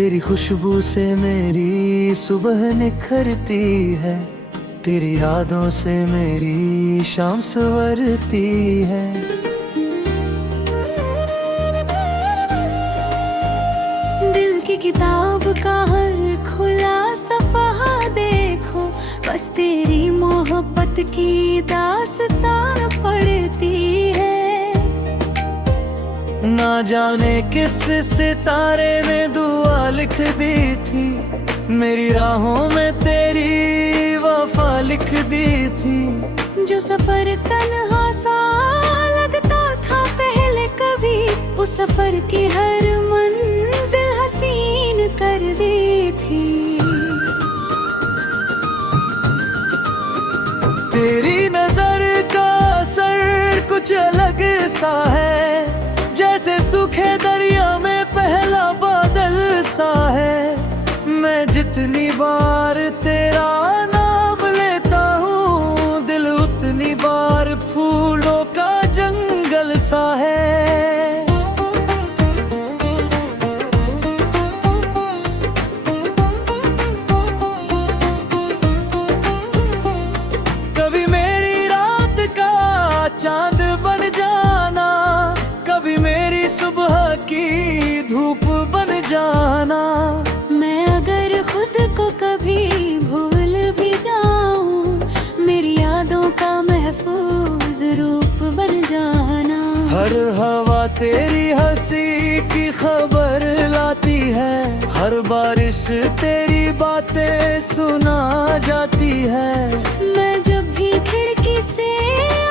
तेरी खुशबू से मेरी सुबह निखरती है, तेरी यादों से मेरी शाम संवरती है। दिल की किताब का हर खुला सफ़हा देखो, बस तेरी मोहब्बत की दास्तां पढ़ती है। ना जाने किस सितारे ने दुआ लिख दी थी, मेरी राहों में तेरी वफा लिख दी थी। जो सफर तन्हा सा लगता था पहले कभी, उस सफर की हर मंजिल हसीन कर दी थी। तेरी नजर का असर कुछ अलग सा है, जैसे सूखे दरिया में पहला बादल सा है। मैं जितनी बार तेरा नाम लेता हूँ, दिल उतनी बार फूलों का जंगल सा है। कभी मेरी रात का चांद बन जाना, कभी मेरी सुबह की धूप बन जाना। मैं अगर खुद को कभी भूल भी जाऊं, मेरी यादों का महफूज रूप बन जाना। हर हवा तेरी हंसी की खबर लाती है, हर बारिश तेरी बातें सुना जाती है। मैं जब भी खिड़की से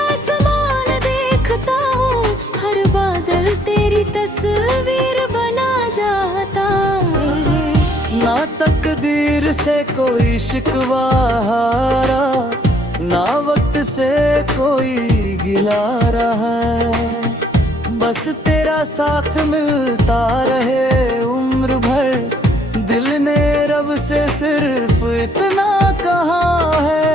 आसमान देखता हूँ, हर बादल तेरी तस्वीर बना जाता है। ना तकदीर से कोई शिकवा हारा, ना वक्त से कोई गिला रहा है। बस तेरा साथ मिलता रहे उम्र भर, दिल ने रब से सिर्फ इतना कहा है।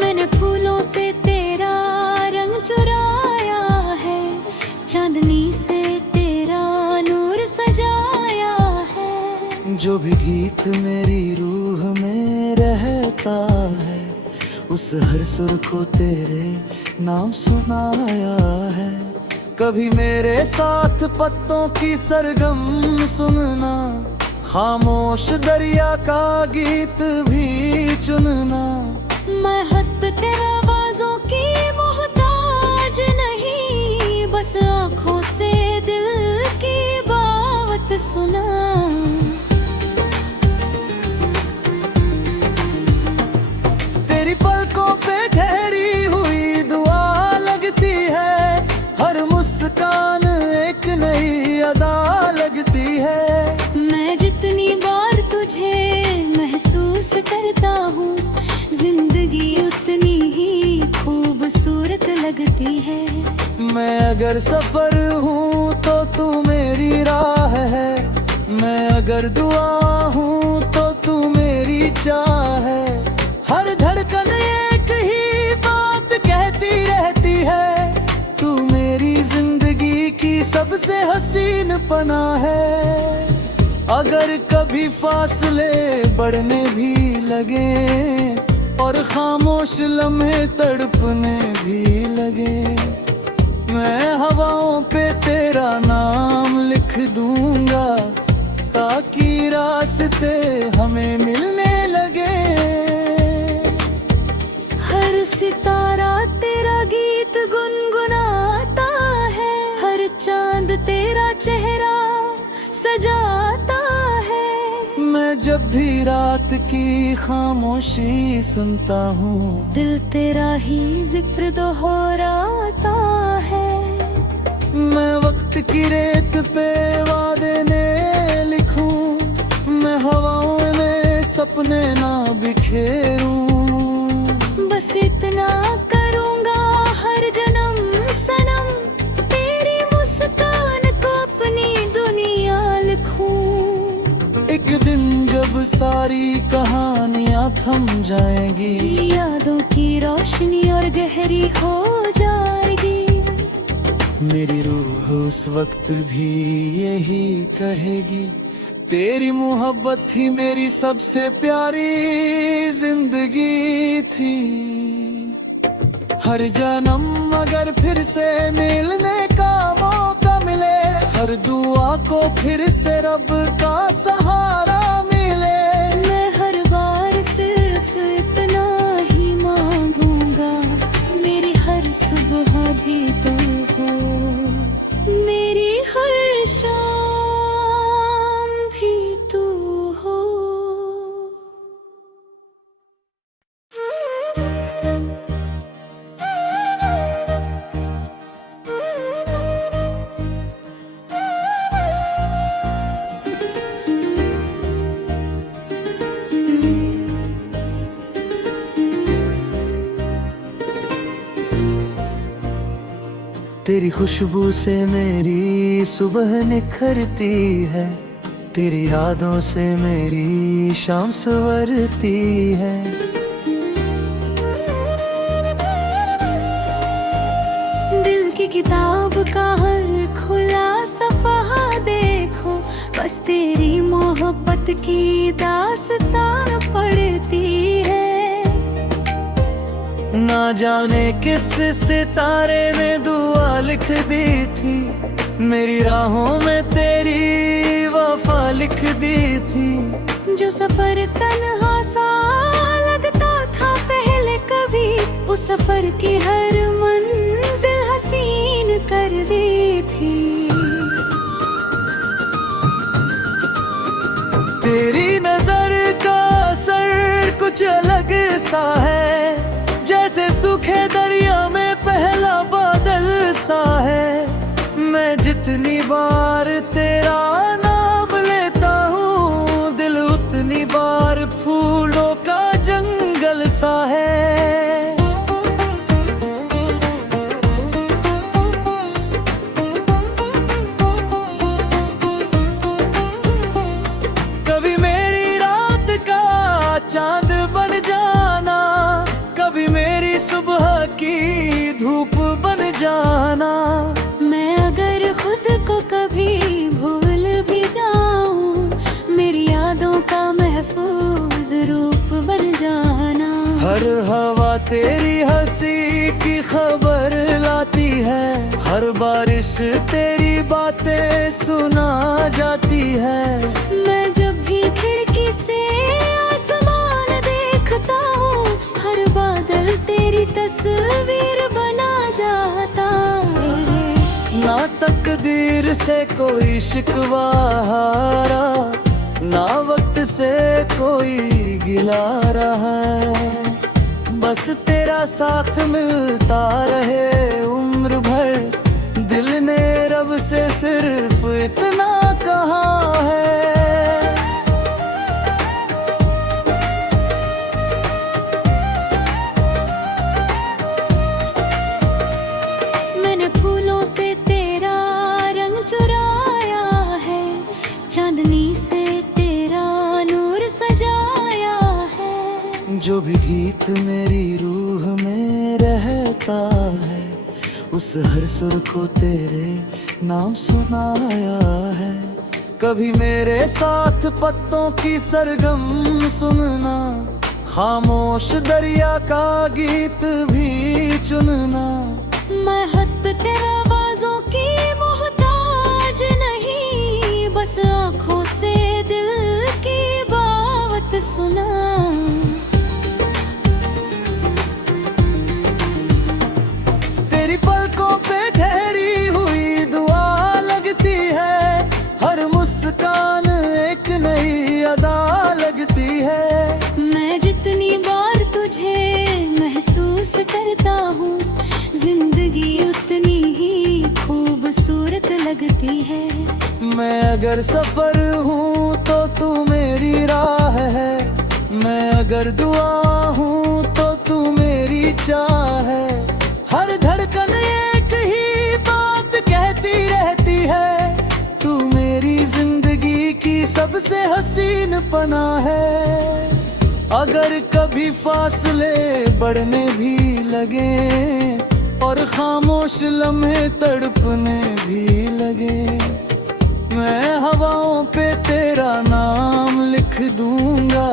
मैंने फूलों से तेरा रंग चुराया है, चांदनी से तेरा नूर सजाया है। जो भी गीत मेरी रूह में रहता है, उस हर सुर को तेरे नाम सुनाया है। कभी मेरे साथ पत्तों की सरगम सुनना, खामोश दरिया का गीत भी चुनना। मैं हद तेरे आवाज़ों की मोहताज नहीं, बस आँखों से दिल की बात सुना। तेरी पलकों पे ठहरी हुई दुआ लगती है, हर मुस्कान एक नई अदा लगती है। मैं जितनी बार तुझे महसूस करता हूँ, जिंदगी उतनी ही खूबसूरत लगती है। मैं अगर सफर हूँ तो तू मेरी राह है, मैं अगर दुआ हूँ तो तू मेरी चाह है। हर धड़कन एक ही बात कहती रहती है, तू मेरी जिंदगी की सबसे हसीन पनाह है। अगर कभी फासले बढ़ने भी लगे और खामोश लम्हे तड़पने भी लगे, मैं हवाओं पे तेरा नाम लिख दूंगा, ताकि रास्ते हमें मिलने लगे। हर सितारा तेरा गीत गुनगुनाता है, हर चांद तेरा चेहरा सजाता है। मैं जब भी रात की खामोशी सुनता हूँ, दिल तेरा ही जिक्र दोहराता है। मैं वक्त की रेत पे वादे ने लिखूं, मैं हवाओं में सपने ना बिखेरूं। बस इतना करूँगा हर जन्म सनम, तेरी मुस्कान को अपनी दुनिया लिखूं। एक दिन जब अब सारी कहानियां थम जाएंगी। यादों की रोशनी और गहरी हो जाएगी। मेरी रूह उस वक्त भी यही कहेगी, तेरी मोहब्बत ही मेरी सबसे प्यारी जिंदगी थी। हर जन्म अगर फिर से मिलने का मौका मिले, हर दुआ को फिर से रब का सहारा मिले। मैं हर बार सिर्फ इतना ही मांगूंगा, मेरी हर सुबह भी तू हो, मेरी हर शाम भी तू हो। तेरी खुशबू से मेरी सुबह निखरती है, तेरी यादों से मेरी शाम संवरती है। दिल की किताब का हर खुला सफ़हा देखो, बस तेरी मोहब्बत की दास्तान पढ़ती है। ना जाने किस सितारे ने दुआ लिख दी थी, मेरी राहों में तेरी वफा लिख दी थी। जो सफर तन्हा सा लगता था पहले कभी, उस सफर की हर मंजिल हसीन कर दी थी। तेरी नजर का असर कुछ अलग सा है, जैसे सूखे दरिया में पहला बादल सा है। मैं जितनी बार तेरा नाम लेता हूँ, दिल उतनी बार फूलों का जंगल सा है। कभी मेरी रात का चांद बन जाना, कभी मेरी सुबह की धूप बन जाना। मैं अगर खुद को कभी भूल भी जाऊं, मेरी यादों का महफूज रूप बन जाना। हर हवा तेरी हंसी की खबर लाती है, हर बारिश तेरी बातें सुना जाती है। मैं जब भी खिड़की से आसमान देखता हूँ, हर बादल तेरी तस्वीर बना जाता है। ना तकदीर से कोई शिकवा हारा, ना वक्त से कोई गिला रहा है। बस तेरा साथ मिलता रहे उम्र भर, दिल ने रब से सिर्फ इतना कहा है। मैंने फूलों से तेरा रंग चुराया है, चांदनी से तेरा नूर सजाया है। जो भी गीत मेरी रूह में रहता है, उस हर सुर को तेरे नाम सुनाया है। कभी मेरे साथ पत्तों की सरगम सुनना, खामोश दरिया का गीत भी चुनना। मैं हद तेरा आवाज़ों की मोहताज नहीं, बस आँखों से दिल की बात सुना। तेरी पलकों पे ठहरी हुई दुआ लगती है, हर मुस्कान एक नई अदा लगती है। मैं जितनी बार तुझे महसूस करता हूँ, जिंदगी उतनी ही खूबसूरत लगती है। मैं अगर सफर हूँ तो तू मेरी राह है, मैं अगर दुआ हूँ तो तू मेरी चाह है। हर धड़कन एक ही बात कहती रहती है, तू मेरी जिंदगी की सबसे हंसी हसीन पना है। अगर कभी फासले बढ़ने भी लगे और खामोश लम्हे तड़पने भी लगे, मैं हवाओं पे तेरा नाम लिख दूंगा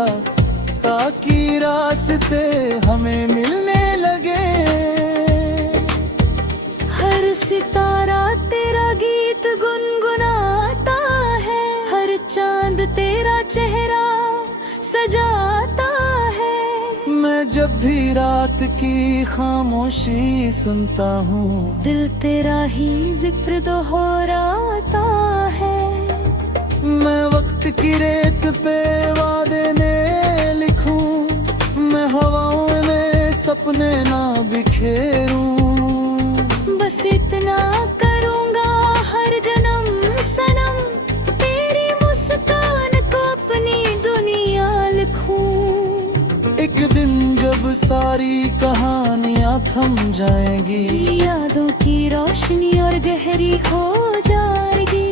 ताकि रास्ते हमें मिलने लगे। हर सितारा तेरा गीत गुनगुनाता है, हर चांद तेरा चेहरा सजाता है। मैं जब भी रात की खामोशी सुनता हूँ, दिल तेरा ही जिक्र दोहराता है। मैं वक्त की रेत पे वादे ने लिखूं, मैं हवाओं में सपने ना बिखेरूं। बस इतना करूँगा हर जन्म सनम, तेरी मुस्कान को अपनी दुनिया लिखूं। एक दिन जब सारी कहानियाँ थम जाएंगी, यादों की रोशनी और गहरी हो जाएगी,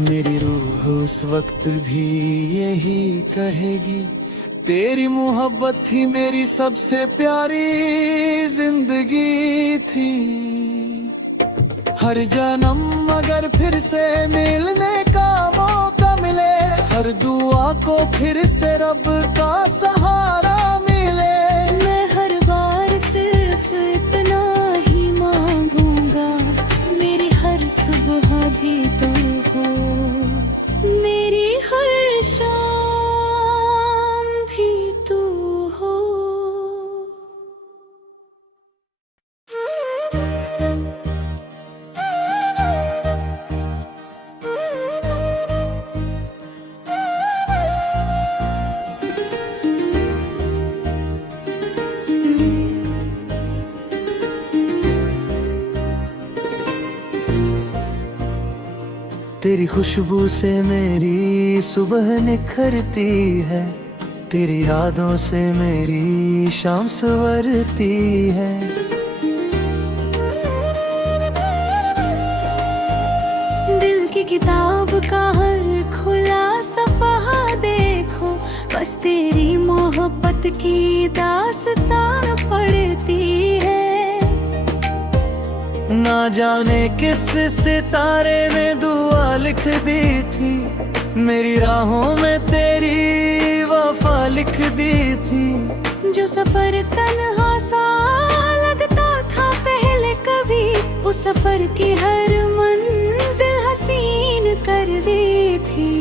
मेरी रूह उस वक्त भी यही कहेगी, तेरी मोहब्बत ही मेरी सबसे प्यारी जिंदगी थी। हर जन्म अगर फिर से मिलने का मौका मिले, हर दुआ को फिर से रब का सहारा मिले, मैं हर बार सिर्फ इतना ही मांगूंगा, मेरी हर सुबह भी तू हो, मेरी हर शाम भी तू हो। तेरी खुशबू से मेरी सुबह निखरती है, तेरी यादों से मेरी शाम संवरती है। दिल की किताब का हर खुला सफ़हा देखो, बस तेरी मोहब्बत की दास्तां पढ़ती है। ना जाने किस सितारे ने दुआ लिख दी थी, मेरी राहों में तेरी वफा लिख दी थी। जो सफर तन्हा सा लगता था पहले कभी, उस सफर की हर मंजिल हसीन कर दी थी।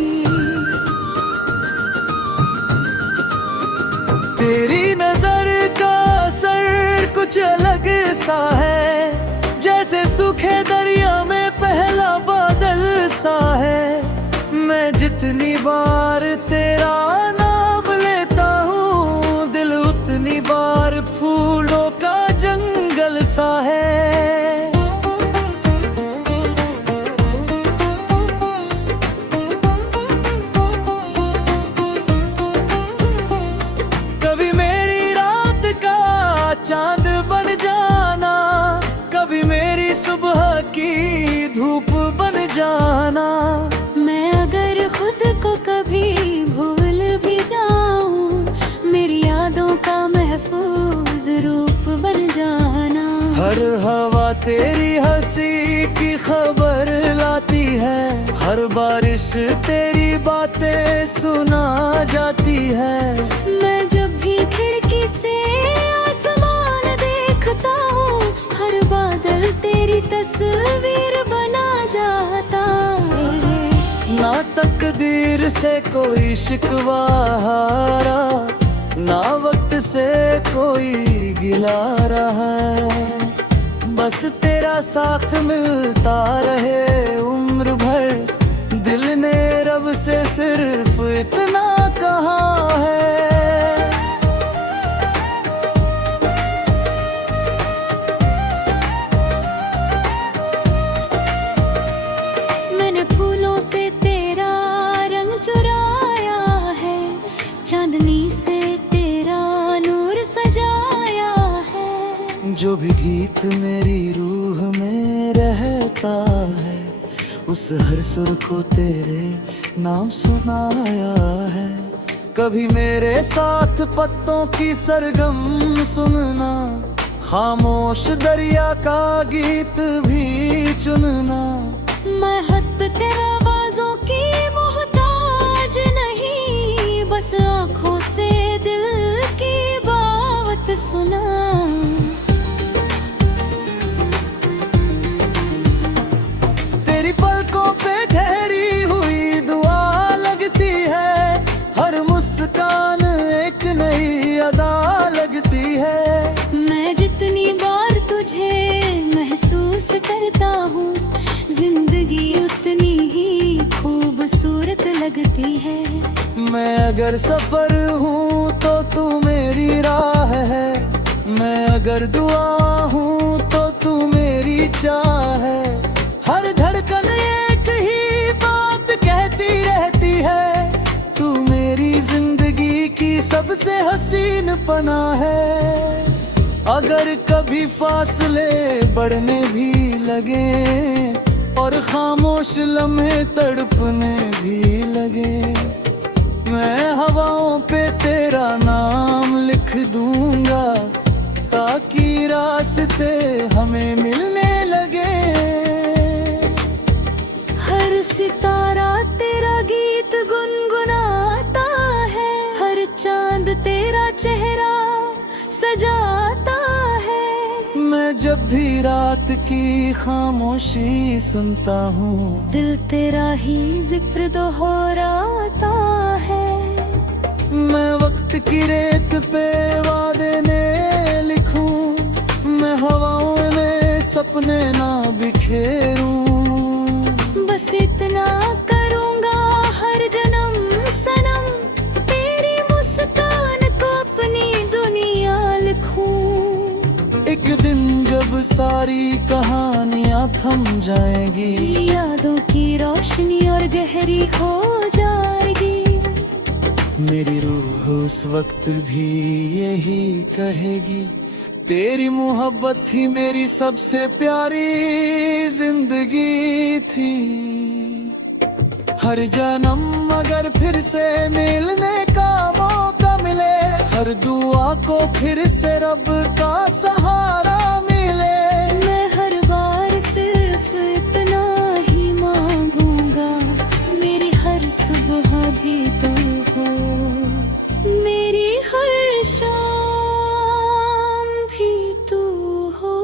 तेरी नजर का असर कुछ अलग सा है, जैसे सूखे दरिया में पहला बादल सा है। मैं जितनी बार तेरा नाम लेता हूँ, दिल उतनी बार फूलों का जंगल सा है। कभी मेरी रात का चांद बन जाना, कभी मेरी सुबह की धूप बन जाना। मैं अगर खुद को कभी भूल भी जाऊं, मेरी यादों का महफूज रूप बन जाना। हर हवा तेरी हंसी की खबर लाती है, हर बारिश तेरी बातें सुना जाती है। मैं जब भी खिड़की से आसमान देखता हूँ, हर बादल तेरी तस्वीर बना जाता है। ना तकदीर से कोई शिकवा हारा, ना वक्त से कोई गिला रहा है। बस तेरा साथ मिलता रहे उम्र भर, दिल ने रब से सिर्फ इतना कहा है। मैंने फूलों से तेरा रंग चुराया है, चांदनी से तेरा नूर सजाया है। जो भी गीत मेरी रूह में रहता है, उस हर सुर को तेरे नाम सुनाया है। कभी मेरे साथ पत्तों की सरगम सुनना, खामोश दरिया का गीत भी चुनना। मैं हद तेरा आवाज़ों की मोहताज नहीं, बस आँखों से दिल की बात सुना। तेरी पलकों पे ठहरी हुई दुआ लगती है, हर मुस्कान एक नई अदा लगती है। मैं जितनी बार तुझे महसूस करता हूँ, जिंदगी उतनी ही खूबसूरत लगती है। मैं अगर सफर हूँ तो तू मेरी राह है, मैं अगर दुआ हूँ तो तू मेरी चाह है। हर धड़कन एक ही बात कहती रहती है, तू मेरी जिंदगी की सबसे हसीन पनाह है। अगर कभी फासले बढ़ने भी लगे और खामोश लम्हे तड़पने भी लगे, मैं हवाओं पे तेरा नाम लिख दूंगा, ताकि रास्ते हमें मिलने लगे। हर सितारा तेरा गीत गुनगुनाता है, हर चांद तेरा चेहरा सजाता है। मैं जब भी रात की खामोशी सुनता हूँ, दिल तेरा ही जिक्र दोहराता है। मैं वक्त की रेत पे वादे ने लिखूं, मैं हवाओं में सपने ना बिखेरूं। बस इतना करूँगा हर जन्म सनम, तेरी मुस्कान को अपनी दुनिया लिखूं। एक दिन जब सारी कहानियां थम जाएगी, यादों की रोशनी और गहरी हो जाएगी। मेरी रूह उस वक्त भी यही कहेगी, तेरी मोहब्बत ही मेरी सबसे प्यारी जिंदगी थी। हर जन्म अगर फिर से मिलने का मौका मिले, हर दुआ को फिर से रब का सहारा मिले। मैं हर बार सिर्फ इतना ही मांगूंगा, मेरी हर सुबह भी तू हो, मेरी हर शाम भी तू हो।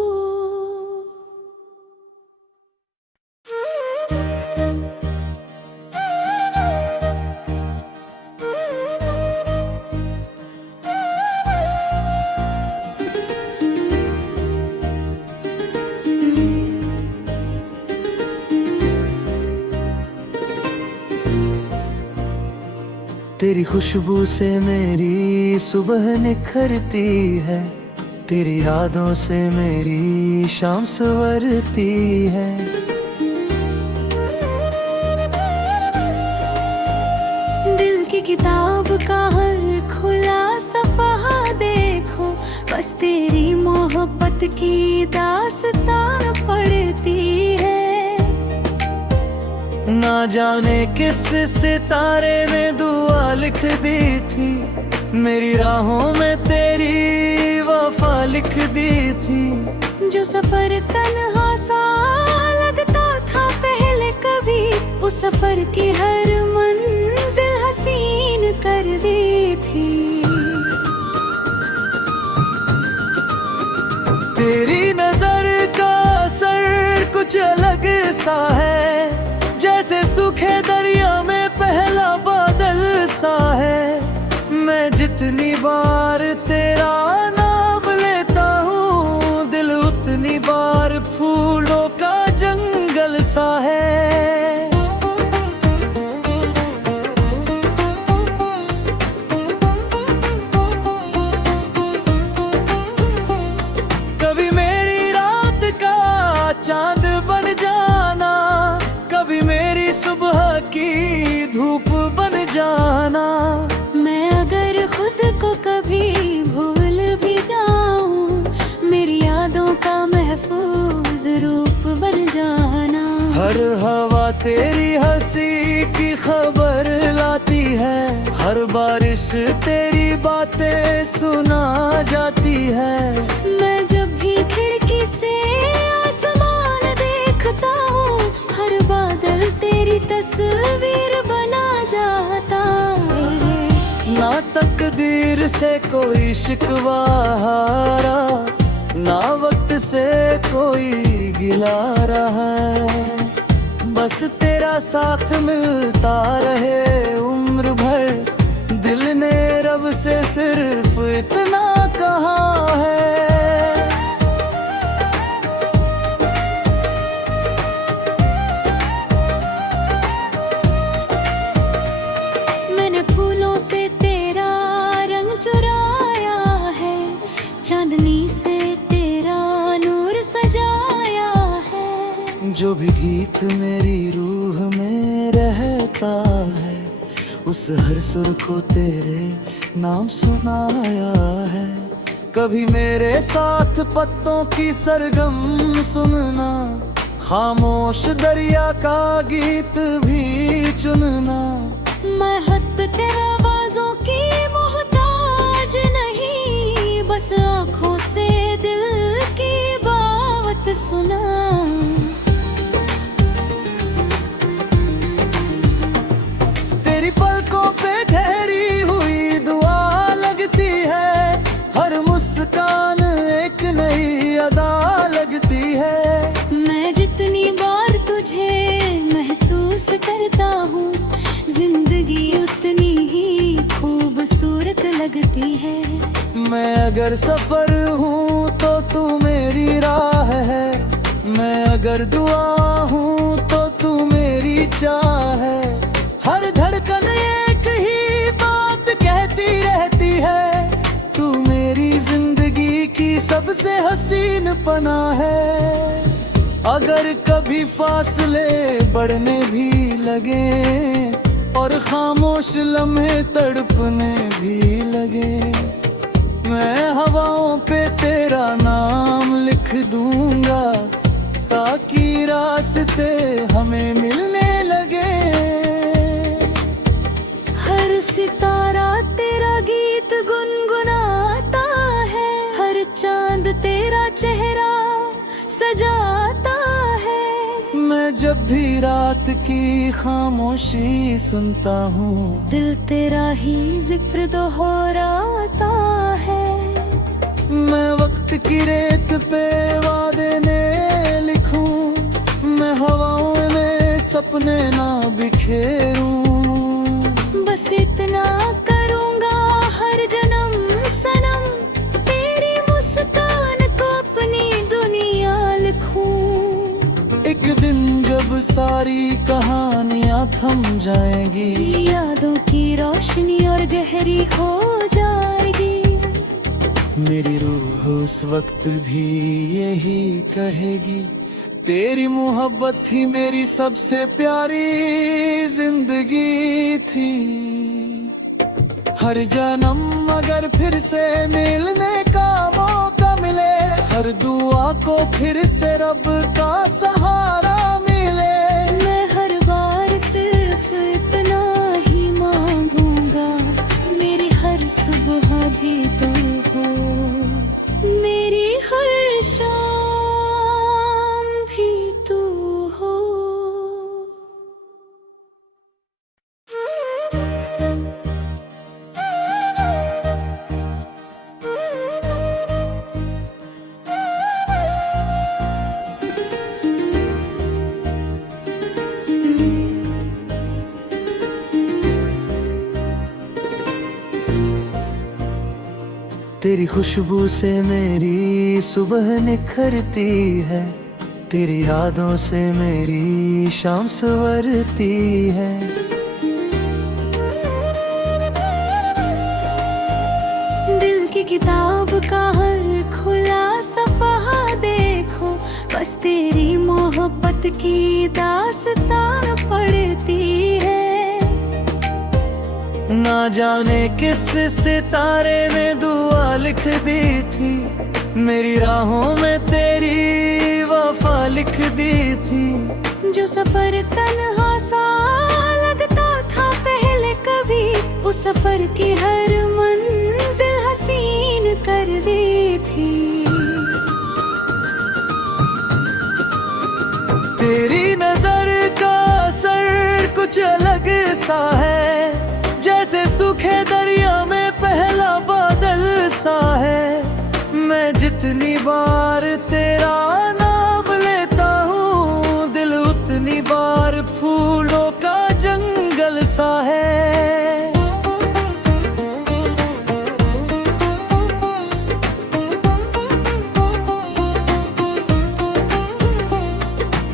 तेरी खुशबू से मेरी सुबह निखरती है, तेरी यादों से मेरी शाम संवरती है। दिल की किताब का हर खुला सफ़हा देखो, बस तेरी मोहब्बत की दास्तान पढ़ती है। ना जाने किस सितारे ने दुआ लिख दी थी, मेरी राहों में तेरी वफा लिख दी थी। जो सफर तन्हा सा लगता था पहले कभी, उस सफर की हर मंजिल हसीन कर दी थी। तेरी नजर का असर कुछ अलग सा है, जैसे सूखे दरिया में पहला बादल सा है। मैं जितनी बार तेरा नाम लेता हूँ, दिल उतनी बार फूलों का जंगल सा है। कभी मेरी रात का चांद बन जाना, कभी मेरी सुबह हर बारिश तेरी बातें सुना जाती है। मैं जब भी खिड़की से आसमान देखता हूँ, हर बादल तेरी तस्वीर बना जाता है। ना तकदीर से कोई शिकवा हारा, ना वक्त से कोई गिला रहा है। बस तेरा साथ मिलता रहे उम्र भर, दिल ने रब से सिर्फ इतना कहा है। मैंने फूलों से तेरा रंग चुराया है, चांदनी से तेरा नूर सजाया है। जो भी गीत मेरी रूह में रहता है, उस हर सुर को तेरे नाम सुनाया है। कभी मेरे साथ पत्तों की सरगम सुनना, खामोश दरिया का गीत भी चुनना। मैं हद तेरे आवाज़ों की मोहताज नहीं, बस आँखों से दिल की बात सुना। तेरी पलकों पे ठहरी हुई दुआ लगती है, हर मुस्कान एक नई अदा लगती है। मैं जितनी बार तुझे महसूस करता हूँ, जिंदगी उतनी ही खूबसूरत लगती है। मैं अगर सफर हूँ तो तू मेरी राह है, मैं अगर दुआ हूँ तो तू मेरी चाह है। हर धड़कन एक ही बात कहती रहती है, तू मेरी जिंदगी की सबसे हसीन पनाह है। अगर कभी फासले बढ़ने भी लगे और खामोश लम्हे तड़पने भी लगे, मैं हवाओं पे तेरा नाम लिख दूंगा, ताकि रास्ते हमें मिलने लगे। हर सितारा तेरा गीत गुनगुनाता है, हर चांद तेरा चेहरा सजाता है। मैं जब भी रात की खामोशी सुनता हूँ, दिल तेरा ही जिक्र दोहराता है। मैं वक्त की रेत पे वादे ने लिखूं, मैं हवाओं में सपने ना बिखेरूं। बस इतना करूँगा हर जन्म सनम, तेरी मुस्कान को अपनी दुनिया लिखूं। एक दिन जब सारी कहानियां थम जाएंगी, यादों की रोशनी और गहरी हो जाएगी। मेरी रूह उस वक्त भी यही कहेगी, तेरी मोहब्बत ही मेरी सबसे प्यारी जिंदगी थी। हर जन्म अगर फिर से मिलने का मौका मिले, हर दुआ को फिर से रब का सहारा मिले। मैं हर बार सिर्फ इतना ही मांगूंगा, मेरी हर सुबह भी तू हो, मेरी हर शाम भी तू हो। तेरी खुशबू से मेरी सुबह निखरती है, तेरी यादों से मेरी शाम संवरती है। दिल की किताब का हर खुला सफ़हा देखो, बस तेरी मोहब्बत की दास्तां पढ़ती है। ना जाने किस सितारे ने दुआ लिख दी थी, मेरी राहों में तेरी वफा लिख दी थी। जो सफर तन्हा सा लगता था पहले, पहले कभी उस सफर की हर मंजिल हसीन कर दी थी। तेरी नजर का असर कुछ अलग सा है, जैसे सूखे दरिया में पहला बादल सा है। मैं जितनी बार तेरा नाम लेता हूँ, दिल उतनी बार फूलों का जंगल सा है।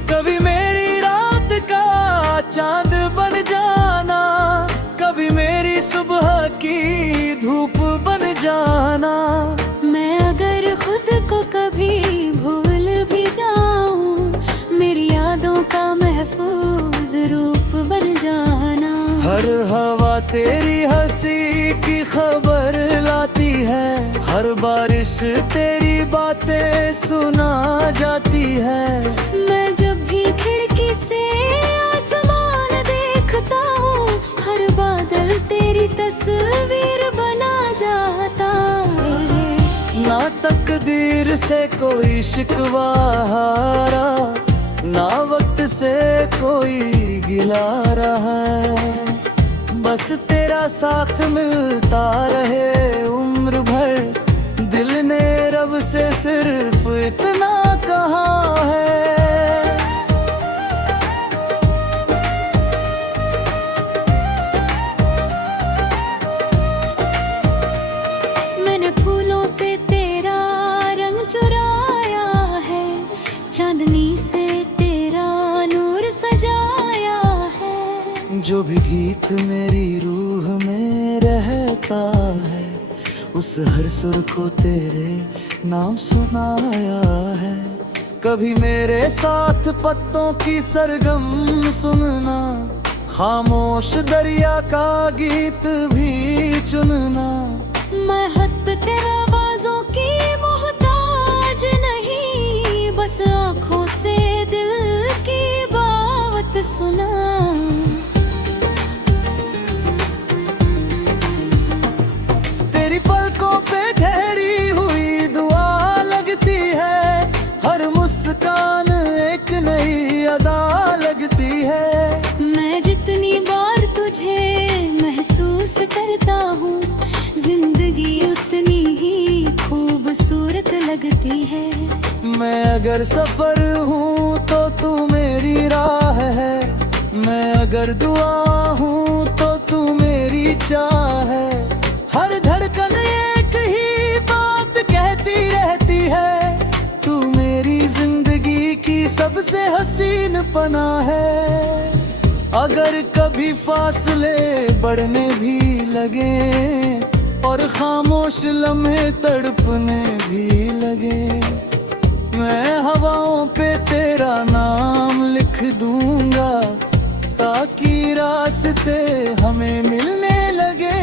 कभी मेरी रात का चांद बन जाना, कभी मेरी सुबह की धूप बन जाना। मैं अगर खुद को कभी भूल भी जाऊं, मेरी यादों का महफूज रूप बन जाना। हर हवा तेरी हंसी की खबर लाती है, हर बारिश तेरी बातें सुना जाती है। मैं जब भी खिड़की से आसमान देखता हूँ, हर बादल तेरी तस्वीर बना जाता है। ना तकदीर से कोई शिकवा हारा, ना वक्त से कोई गिला रहा है। बस तेरा साथ मिलता रहे उम्र भर, दिल ने रब से सिर्फ इतना कहा है। मैंने फूलों से तेरा रंग चुराया है, चांदनी से तेरा नूर सजाया है। जो भी गीत मेरी रूह में रहता है, उस हर सुर को तेरे नाम सुनाया है। कभी मेरे साथ पत्तों की सरगम सुनना, खामोश दरिया का गीत भी चुनना। मैं हद तेरा आवाज़ों की मोहताज नहीं, बस आँखों से दिल की बात सुना। तेरी पलकों पे ठहरी हुई दुआ लगती है, हर मुस्कान एक नई अदा लगती है। मैं जितनी बार तुझे महसूस करता हूँ, जिंदगी उतनी ही खूबसूरत लगती है। मैं अगर सफर हूँ तो तू मेरी राह है, मैं अगर दुआ हूँ तो तू मेरी चाह है। हर धड़कन एक ही बात कहती रहती है, तू मेरी जिंदगी की सबसे हसीन पनाह है। अगर कभी फासले बढ़ने भी लगे और खामोश लम्हे तड़पने भी लगे, मैं हवाओं पे तेरा नाम लिख दूंगा, ताकि रास्ते हमें मिलने लगे।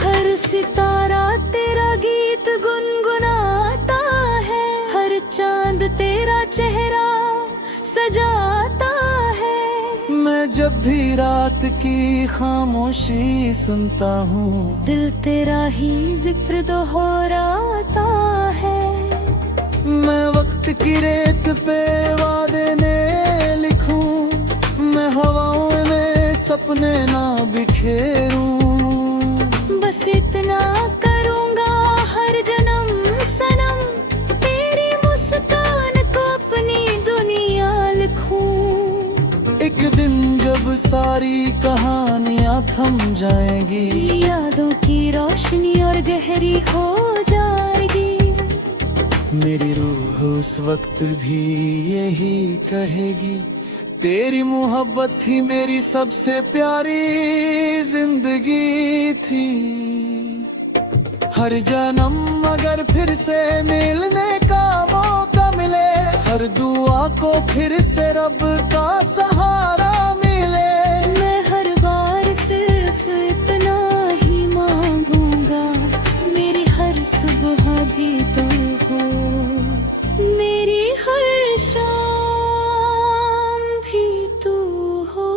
हर सितारा तेरा गीत गुनगुनाता है, हर चांद तेरा चेहरा सजाता है। मैं जब भी रात की खामोशी सुनता हूँ, दिल तेरा ही जिक्र दोहराता है। मैं वक्त की रेत पे वादे ने लिखूं, मैं हवाओं में सपने ना बिखेरूं। बस इतना करूँगा हर जन्म सनम, तेरी मुस्कान को अपनी दुनिया लिखूं। एक दिन जब सारी कहानियां थम जाएंगी, यादों की रोशनी और गहरी हो जाएगी। मेरी रूह उस वक्त भी यही कहेगी, तेरी मोहब्बत ही मेरी सबसे प्यारी जिंदगी थी। हर जन्म अगर फिर से मिलने का मौका मिले, हर दुआ को फिर से रब का सहारा मिले। मैं हर बार सिर्फ इतना ही मांगूंगा, मेरी हर सुबह भी तू हो, मेरी हर शाम भी तू हो।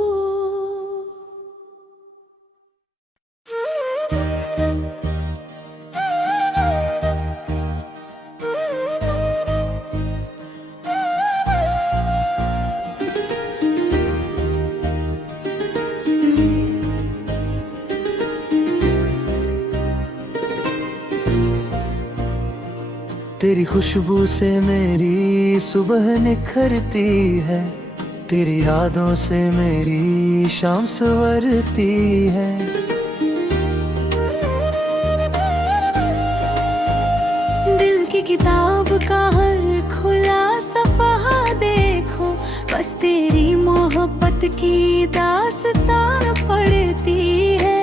तेरी खुशबू से मेरी सुबह निखरती है, तेरी यादों से मेरी शाम संवरती है। दिल की किताब का हर खुला सफ़हा देखो, बस तेरी मोहब्बत की दास्तान पढ़ती है।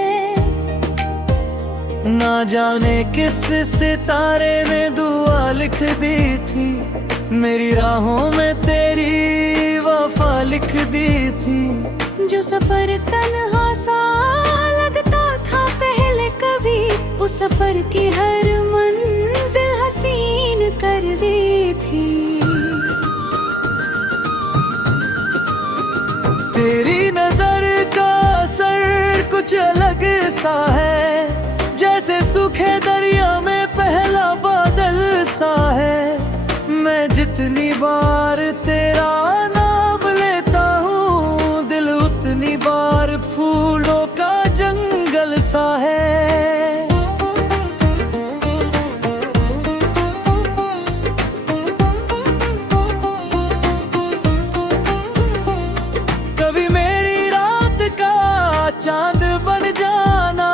ना जाने किस सितारे ने दुआ लिख दी थी, मेरी राहों में तेरी वफा लिख दी थी। जो सफर तन्हा सा लगता था पहले कभी, उस सफर की हर मंजिल हसीन कर दी थी। तेरी नजर का असर कुछ अलग सा है, जैसे सूखे दरिया में पहला बादल सा है। मैं जितनी बार तेरा नाम लेता हूँ, दिल उतनी बार फूलों का जंगल सा है। कभी मेरी रात का चांद बन जाना,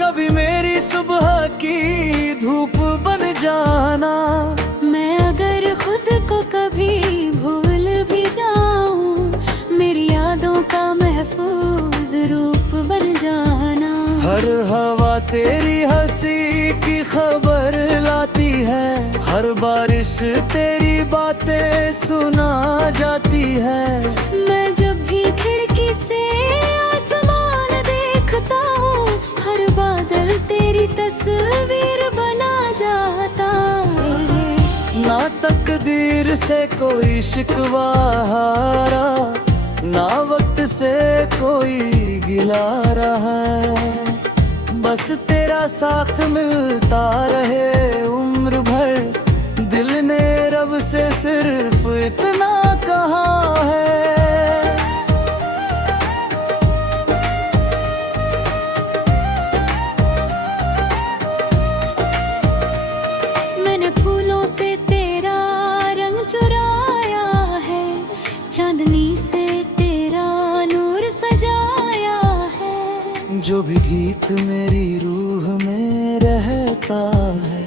कभी मेरी सुबह की धूप बन जाना। मैं अगर खुद को कभी भूल भी जाऊं, मेरी यादों का महफूज रूप बन जाना। हर हवा तेरी हंसी की खबर लाती है, हर बारिश तेरी बातें सुना जाती है। मैं जब भी खिड़की से आसमान देखता हूँ, हर बादल तेरी तस्वीर बना जाता है। ना तकदीर से कोई शिकवा हारा, ना वक्त से कोई गिला रहा है। बस तेरा साथ मिलता रहे उम्र भर, दिल ने रब से सिर्फ इतना कहा है। मैंने फूलों से तेरा रंग चुराया है, चांदनी से तेरा नूर सजाया है। जो भी गीत मेरी रूह में रहता है,